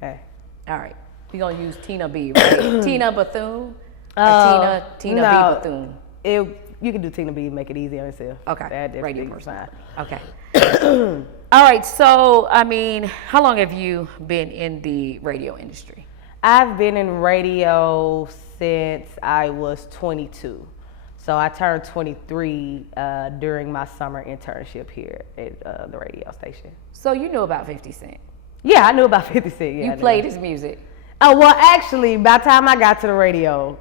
Hey. All right. We're going to use Tina B, right? Tina Bethune? Tina no, B. Bethune. You can do Tina B, make it easy on yourself. Okay. That Radio definitely person. fine. Okay. All right. So, I mean, how long have you been in the radio industry? I've been in radio since I was 22. So I turned 23 during my summer internship here at the radio station. So you knew about 50 Cent. Yeah, I knew about 50 Cent. Yeah, You played his music. Oh, well, actually, by the time I got to the radio,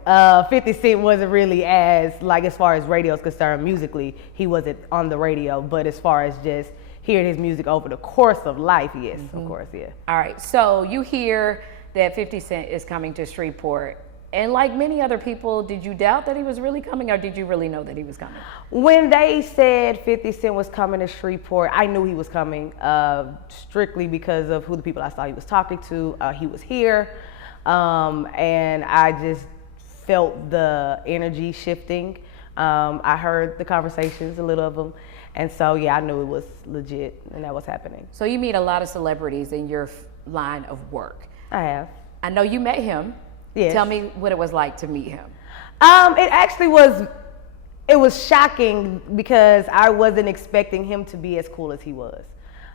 50 Cent wasn't really as far as radio is concerned, musically, he wasn't on the radio. But as far as just hearing his music over the course of life, yes, of course, yeah. All right. So you hear that 50 Cent is coming to Shreveport. And like many other people, did you doubt that he was really coming, or did you really know that he was coming? When they said 50 Cent was coming to Shreveport, I knew he was coming strictly because of who the people I saw he was talking to. He was here, and I just felt the energy shifting. I heard the conversations, a little of them, and so yeah, I knew it was legit and that was happening. So you meet a lot of celebrities in your line of work. I have. I know you met him. Yes. Tell me what it was like to meet him. It actually was, it was shocking because I wasn't expecting him to be as cool as he was.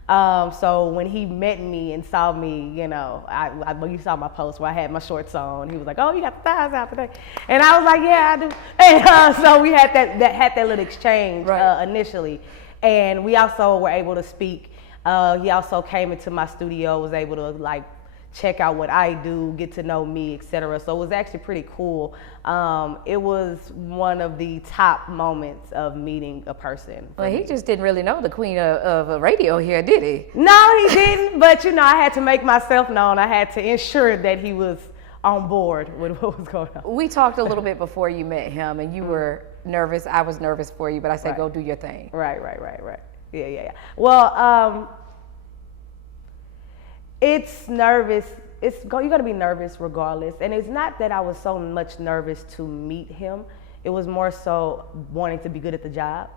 So when he met me and saw me, you know, you saw my post where I had my shorts on. He was like, "Oh, you got the thighs out today," and I was like, "Yeah, I do." And so we had that little exchange initially, and we also were able to speak. He also came into my studio, was able to check out what I do, get to know me, etc. So it was actually pretty cool. It was one of the top moments of meeting a person. Well, he just didn't really know the queen of radio here, did he? No, he didn't. But you know, I had to make myself known. I had to ensure that he was on board with what was going on. We talked a little bit before you met him, and you were nervous. I was nervous for you, but I said, "Go do your thing." Right. Yeah. Well, it's nervous. You got to be nervous regardless. And it's not that I was so much nervous to meet him. It was more so wanting to be good at the job.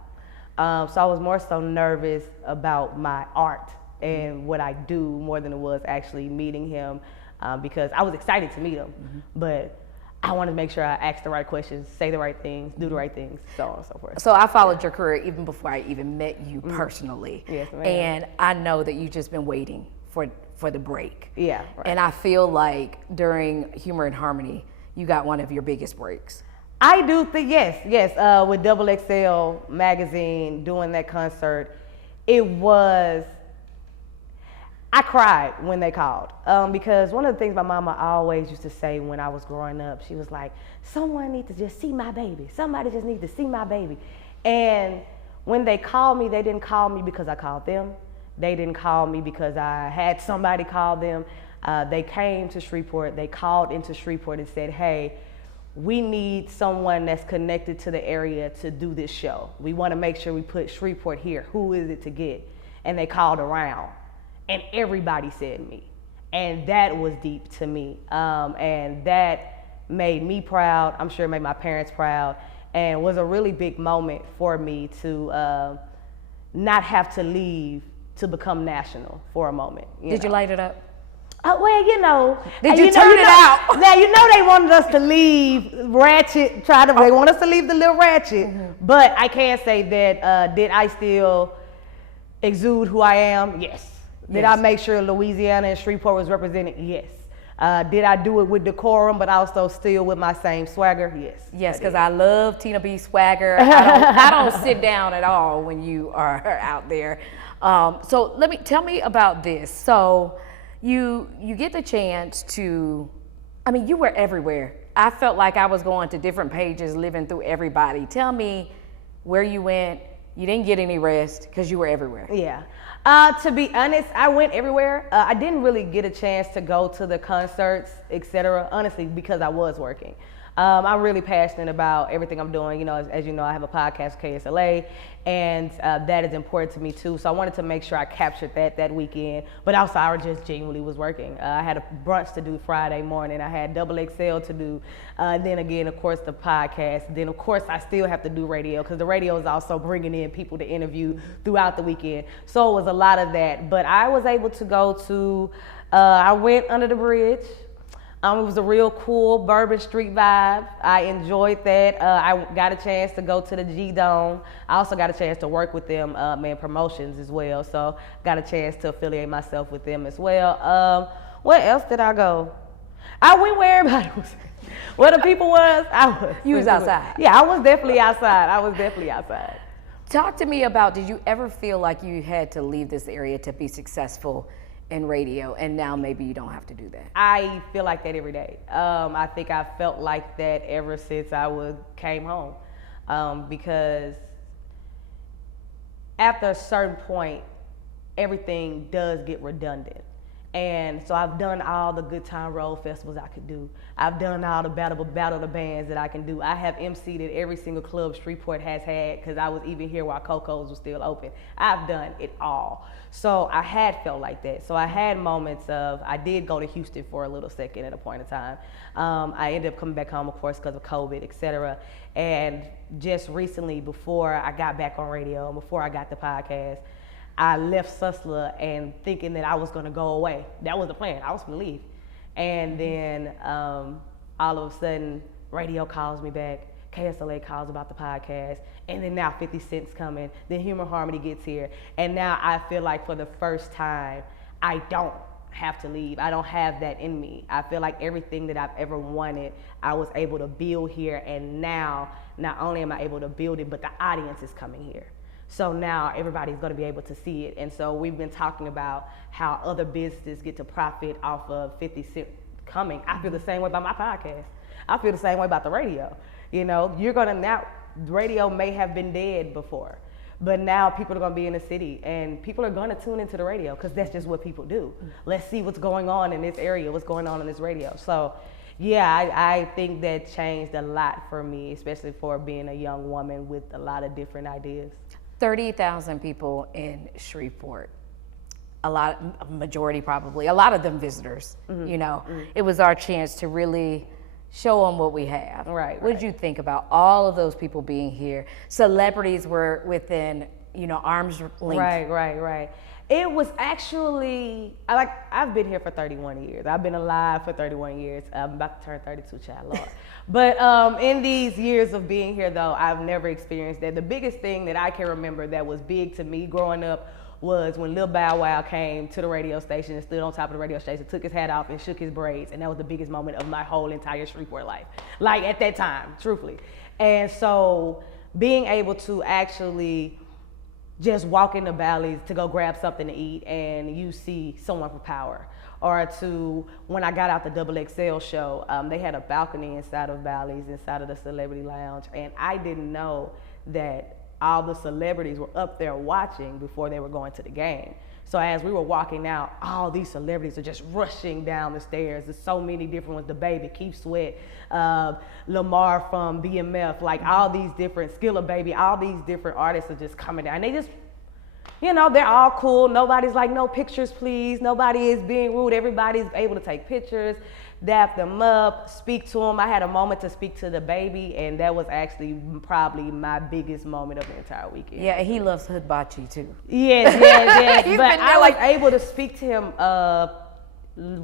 So I was more so nervous about my art and what I do more than it was actually meeting him, because I was excited to meet him, but I wanted to make sure I asked the right questions, say the right things, do the right things, so on and so forth. So I followed your career even before I even met you personally. Yes, ma'am. And I know that you've just been waiting for the break. Yeah, right. And I feel like during Humor and Harmony, you got one of your biggest breaks. I do think, yes, with XXL magazine, doing that concert, I cried when they called, because one of the things my mama always used to say when I was growing up, she was like, "Someone needs to just see my baby. Somebody just needs to see my baby." And when they called me, they didn't call me because I called them. They didn't call me because I had somebody call them. They came to Shreveport. They called into Shreveport and said, "Hey, we need someone that's connected to the area to do this show. We want to make sure we put Shreveport here. Who is it to get?" And they called around, and everybody said me. And that was deep to me. And that made me proud. I'm sure it made my parents proud, and was a really big moment for me to not have to leave to become national for a moment. Did you light it up? Well, you know. Did you turn it out? Now, you know they wanted us to leave ratchet, they want us to leave the little ratchet. But I can say that, did I still exude who I am? Yes. Did I make sure Louisiana and Shreveport was represented? Yes. Did I do it with decorum, but also still with my same swagger? Yes. Yes, because I love Tina B swagger. I don't sit down at all when you are out there. So tell me about this. So you get the chance to, I mean, you were everywhere. I felt like I was going to different pages, living through everybody. Tell me where you went. You didn't get any rest because you were everywhere. Yeah. To be honest, I went everywhere. I didn't really get a chance to go to the concerts, etc. Honestly, because I was working. I'm really passionate about everything I'm doing. You know, as you know, I have a podcast, KSLA, and that is important to me too. So I wanted to make sure I captured that weekend. But also, I just genuinely was working. I had a brunch to do Friday morning. I had XXL to do. Then again, of course, the podcast. Then, of course, I still have to do radio because the radio is also bringing in people to interview throughout the weekend. So it was a lot of that. But I was able to go to I went under the bridge. It was a real cool Bourbon Street vibe. I enjoyed that. I got a chance to go to the G Dome. I also got a chance to work with them in promotions as well. So got a chance to affiliate myself with them as well. Where else did I go? I went where everybody was. Where the people was, I was. You was outside. Yeah, I was definitely outside. Talk to me about, did you ever feel like you had to leave this area to be successful in radio, and now maybe you don't have to do that? I feel like that every day. I think I felt like that ever since I came home, because after a certain point, everything does get redundant. And so I've done all the Good Time Road festivals I could do. I've done all the battle of the bands that I can do. I have emceed at every single club Shreveport has had, because I was even here while Coco's was still open. I've done it all. So I had felt like that. So I had moments of, I did go to Houston for a little second at a point in time. I ended up coming back home, of course, because of COVID, etc. And just recently, before I got back on radio and before I got the podcast, I left Susla and thinking that I was going to go away. That was the plan. I was going to leave. And then all of a sudden, radio calls me back. KSLA calls about the podcast. And then now 50 Cent's coming. Then Human Harmony gets here. And now I feel like for the first time, I don't have to leave. I don't have that in me. I feel like everything that I've ever wanted, I was able to build here. And now, not only am I able to build it, but the audience is coming here. So now everybody's going to be able to see it. And so we've been talking about how other businesses get to profit off of 50 Cent coming. I feel the same way about my podcast. I feel the same way about the radio. You know, radio may have been dead before, but now people are going to be in the city and people are going to tune into the radio because that's just what people do. Let's see what's going on in this area, what's going on in this radio. So yeah, I think that changed a lot for me, especially for being a young woman with a lot of different ideas. 30,000 people in Shreveport, majority probably, a lot of them visitors, you know. It was our chance to really show them what we have. Right. What did you think about all of those people being here? Celebrities were within, arm's length. Right. It was actually, I've been here for 31 years. I've been alive for 31 years. I'm about to turn 32, child, Lord. But in these years of being here, though, I've never experienced that. The biggest thing that I can remember that was big to me growing up was when Lil Bow Wow came to the radio station and stood on top of the radio station, took his hat off and shook his braids. And that was the biggest moment of my whole entire Shreveport life. Like at that time, truthfully. And so being able to actually just walk in the valleys to go grab something to eat and you see someone for power. Or to, when I got out the XXL show, they had a balcony inside of Valleys, inside of the Celebrity Lounge. And I didn't know that all the celebrities were up there watching before they were going to the game. So as we were walking out, all these celebrities are just rushing down the stairs. There's so many different ones, DaBaby, Keith Sweat, Lamar from BMF, like all these different, Skilla Baby, all these different artists are just coming down. And they just, they're all cool. Nobody's like, no pictures, please. Nobody is being rude. Everybody's able to take pictures, dap them up, speak to them. I had a moment to speak to DaBaby, and that was actually probably my biggest moment of the entire weekend. Yeah, he loves Hood Bachi too. Yes. But I was able to speak to him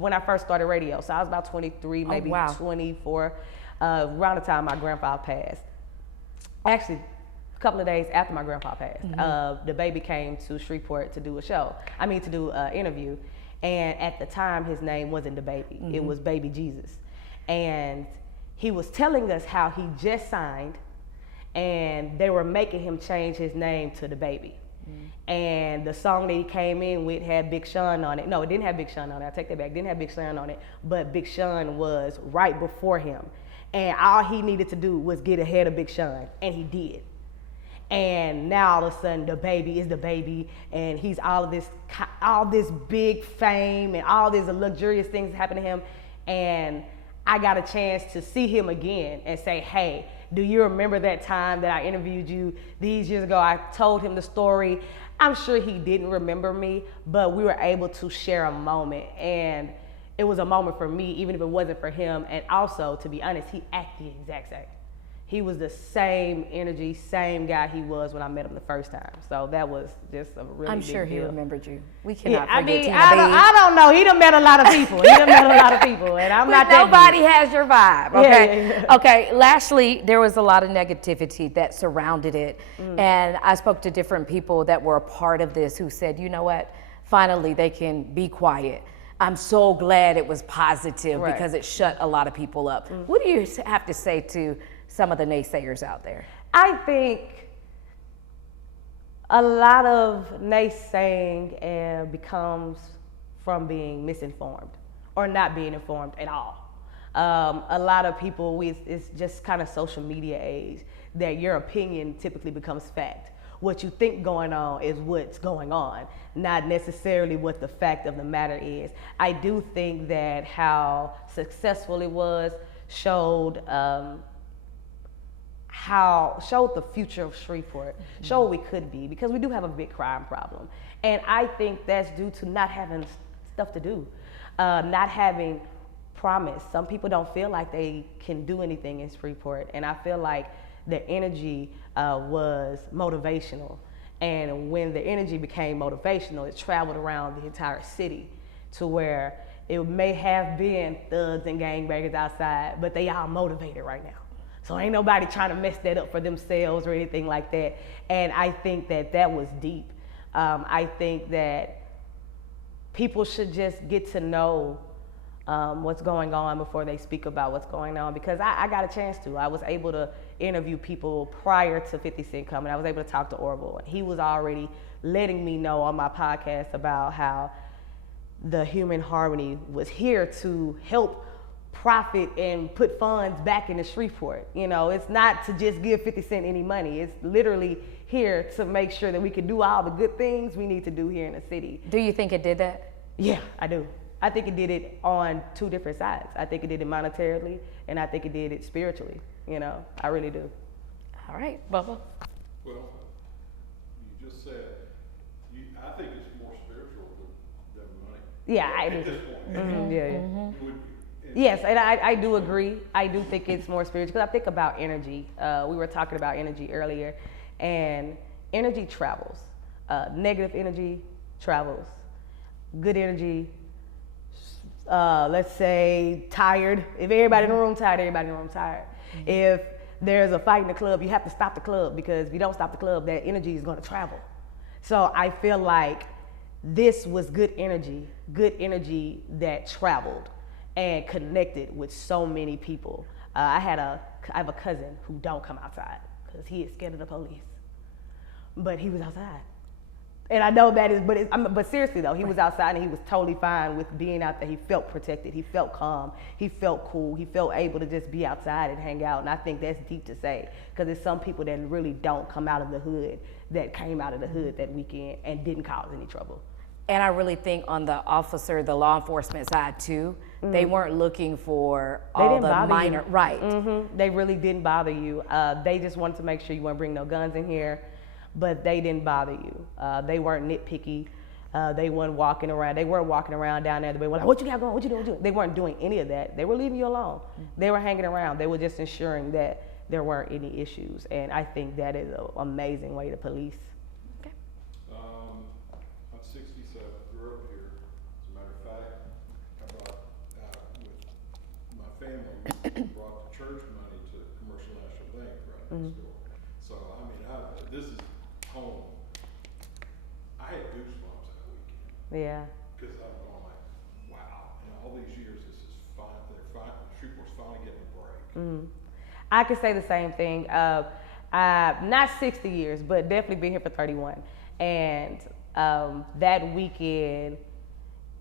when I first started radio. So I was about 23, maybe 24, around the time my grandfather passed. Actually, a couple of days after my grandpa passed, DaBaby came to Shreveport to do to do an interview. And at the time, his name wasn't DaBaby. It was Baby Jesus. And he was telling us how he just signed and they were making him change his name to DaBaby. And the song that he came in with had Big Sean on it. No, it didn't have Big Sean on it. I take that back. It didn't have Big Sean on it. But Big Sean was right before him. And all he needed to do was get ahead of Big Sean. And he did. And now all of a sudden DaBaby is DaBaby, and he's all this big fame and all these luxurious things happen to him. And I got a chance to see him again and say, hey, do you remember that time that I interviewed you these years ago? I told him the story. I'm sure he didn't remember me, but we were able to share a moment. And it was a moment for me, even if it wasn't for him. And also, to be honest, he acted the exact same. he was the same energy, same guy he was when I met him the first time. So that was just a really I'm big sure he deal. remembered you. We cannot I forget mean, Tina I don't know. He done met a lot of people. And I'm not that Nobody deep. has your vibe. Okay. Yeah. Okay. Lastly, there was a lot of negativity that surrounded it, and I spoke to different people that were a part of this who said, you know what? Finally, they can be quiet. I'm so glad it was positive Right. because it shut a lot of people up. What do you have to say to some of the naysayers out there? I think a lot of naysaying becomes from being misinformed or not being informed at all. A lot of people, it's just kind of social media age that your opinion typically becomes fact. What you think going on is what's going on, not necessarily what the fact of the matter is. I do think that how successful it was showed the future of Shreveport, showed what we could be, because we do have a big crime problem. And I think that's due to not having stuff to do, not having promise. Some people don't feel like they can do anything in Shreveport, and I feel like the energy was motivational. And when the energy became motivational, it traveled around the entire city to where it may have been thugs and gangbangers outside, but they all motivated right now. So ain't nobody trying to mess that up for themselves or anything like that. And I think that that was deep. I think that people should just get to know what's going on before they speak about what's going on, because I got a chance to. I was able to interview people prior to 50 Cent coming. I was able to talk to Orville, and he was already letting me know on my podcast about how the Human Harmony was here to help profit and put funds back into Shreveport. You know, it's not to just give 50 Cent any money. It's literally here to make sure that we can do all the good things we need to do here in the city. Do you think it did that? Yeah, I do. I think it did it on two different sides. I think it did it monetarily, and I think it did it spiritually. You know, I really do. All right, Bubba. Well, you just said, I think it's more spiritual than money. Yeah, I do. At this point. Yeah. It would be. Yes, and I do agree. I do think it's more spiritual, because I think about energy. We were talking about energy earlier, and energy travels. Negative energy travels. Good energy, let's say tired. If everybody in the room tired, everybody in the room tired. If there's a fight in the club, you have to stop the club, because if you don't stop the club, that energy is going to travel. So I feel like this was good energy that traveled and connected with so many people. I have a cousin who don't come outside because he is scared of the police, but he was outside. And I know that is, but seriously though, he was outside and he was totally fine with being out there. He felt protected. He felt calm. He felt cool. He felt able to just be outside and hang out. And I think that's deep to say, because there's some people that really don't come out of the hood that came out of the hood that weekend and didn't cause any trouble. And I really think on the law enforcement side too, they weren't looking for all the minor, right. They really didn't bother you. They just wanted to make sure you wouldn't bring no guns in here, but they didn't bother you. They weren't nitpicky. They weren't walking around. They weren't walking around down there. They were like, what you got going? What you doing? They weren't doing any of that. They were leaving you alone. They were hanging around. They were just ensuring that there weren't any issues. And I think that is an amazing way to police. Okay. I'm 67, grew up here. As a matter of fact, I brought, with my family, we brought the church money to Commercial National Bank right next door. So, I mean, this is home. I had goosebumps that weekend. Yeah. Because I'm going like, wow. In all these years, this is fine. Shreveport's finally getting a break. I could say the same thing. Not 60 years, but definitely been here for 31. And that weekend,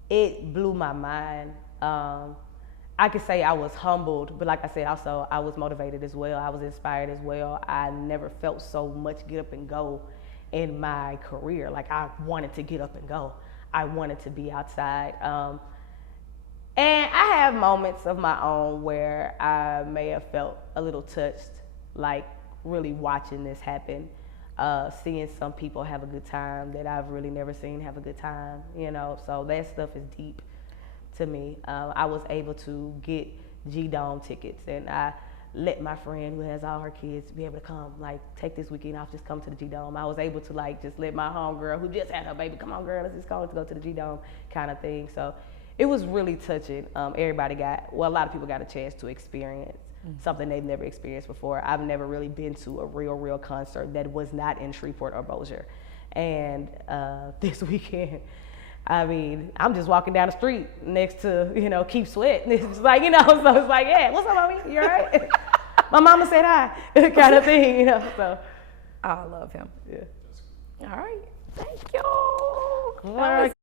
it blew my mind. I could say I was humbled, but like I said, also I was motivated as well. I was inspired as well. I never felt so much get up and go in my career. Like I wanted to get up and go. I wanted to be outside. And I have moments of my own where I may have felt a little touched, like really watching this happen, seeing some people have a good time that I've really never seen have a good time, you know, so that stuff is deep to me. I was able to get G-Dome tickets, and I let my friend who has all her kids be able to come, like take this weekend off, just come to the G-Dome. I was able to like just let my homegirl who just had her baby, come on girl, let's just go to the G-Dome kind of thing. So it was really touching. Everybody a lot of people got a chance to experience something they've never experienced before. I've never really been to a real concert that was not in Shreveport or Bossier. And this weekend, I mean, I'm just walking down the street next to, Keith Sweat. And it's just like, so it's like, yeah, what's up, mommy? You all right? My mama said hi, kind of thing, so. I love him. Yeah. All right. Thank you. All right.